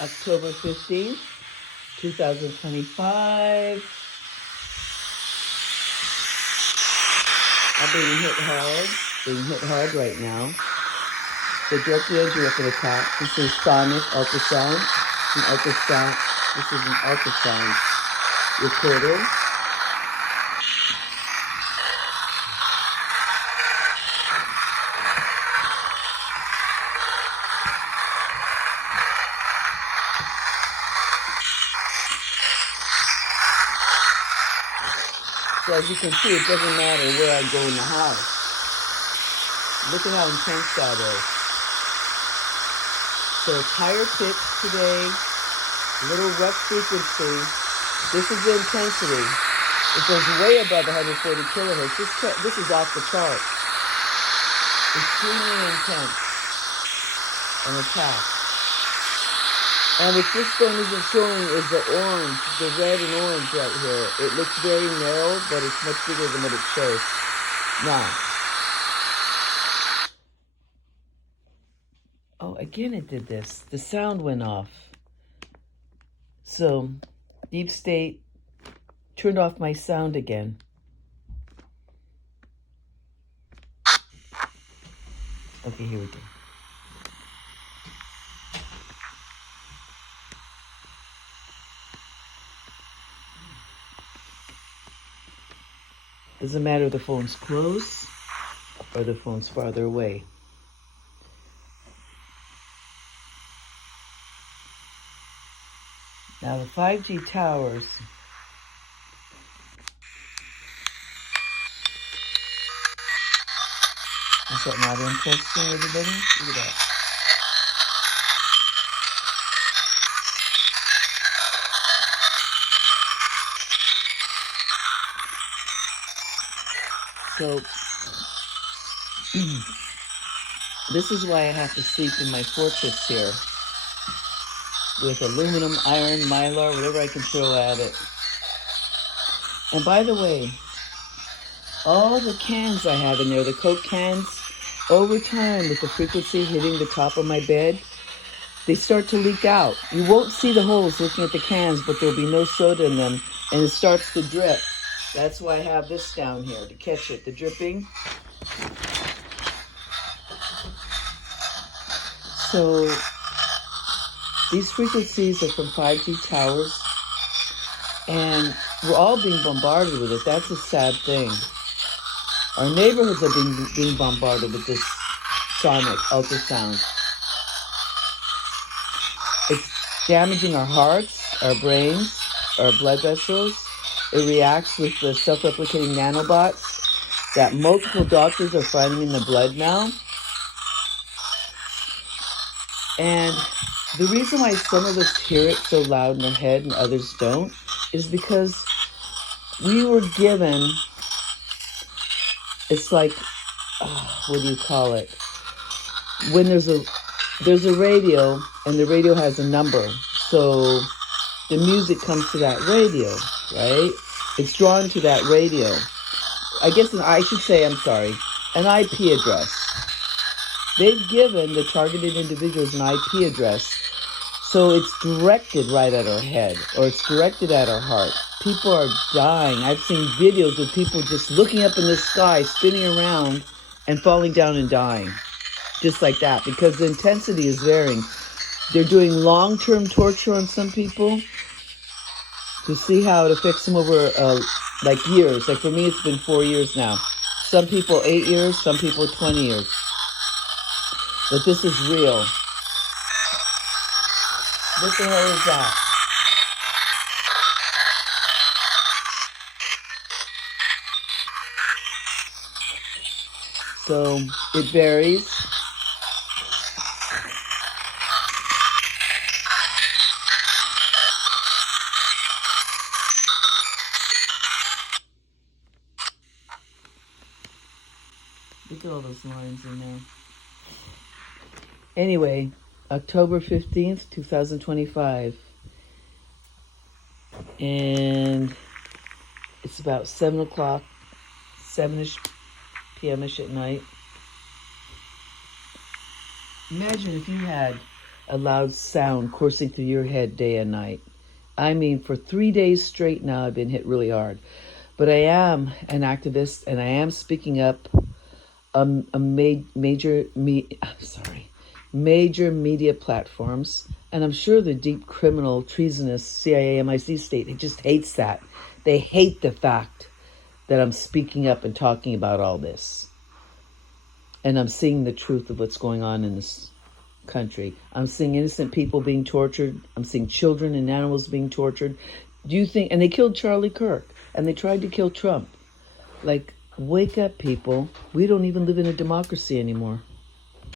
October 15th, 2025. I'm being hit hard right now. The directly indirect attack. This is sonic ultrasound. An ultrasound. This is an ultrasound recorder. So as you can see, it doesn't matter where I go in the house. Look at how intense that is. So it's higher pitch today, little rough frequency. This is the intensity. It goes way above 140 kilohertz. This is off the chart. Extremely intense an attack. And what this phone isn't showing is the orange, the red and orange right here. It looks very narrow, but it's much bigger than what it shows. Now, oh, again it did this. The sound went off. So, Deep State turned off my sound again. Okay, here we go. Doesn't matter if the phone's close or the phone's farther away. Now the 5G towers, is that not interesting, everybody? Look at that. So, this is why I have to sleep in my fortress here with aluminum, iron, mylar, whatever I can throw at it. And by the way, all the cans I have in there, the Coke cans, over time with the frequency hitting the top of my bed, they start to leak out. You won't see the holes looking at the cans, but there'll be no soda in them, and it starts to drip. That's why I have this down here, to catch it, the dripping. So, these frequencies are from 5G towers, and we're all being bombarded with it. That's a sad thing. Our neighborhoods are being bombarded with this sonic ultrasound. It's damaging our hearts, our brains, our blood vessels. It reacts with the self-replicating nanobots that multiple doctors are finding in the blood now. And the reason why some of us hear it so loud in our head and others don't is because we were given, it's like, what do you call it? When there's a radio and the radio has a number, so the music comes to that radio, right? It's drawn to that radio. I guess an IP address. They've given the targeted individuals an IP address, so it's directed right at our head, or it's directed at our heart. People are dying. I've seen videos of people just looking up in the sky, spinning around, and falling down and dying. Just like that, because the intensity is varying. They're doing long-term torture on some people to see how it affects them over like years. Like for me, it's been 4 years now. Some people 8 years, some people 20 years. But this is real. What the hell is that? So it varies. Look at all those lines in there. Anyway, October 15th, 2025. And it's about 7 o'clock, 7-ish p.m.ish at night. Imagine if you had a loud sound coursing through your head day and night. I mean, for 3 days straight now, I've been hit really hard. But I am an activist, and I am speaking up. Major media platforms, and I'm sure the deep criminal, treasonous CIA, MI6 state, it just hates that. They hate the fact that I'm speaking up and talking about all this. And I'm seeing the truth of what's going on in this country. I'm seeing innocent people being tortured. I'm seeing children and animals being tortured. Do you think, and they killed Charlie Kirk, and they tried to kill Trump. Like, wake up, people. We don't even live in a democracy anymore.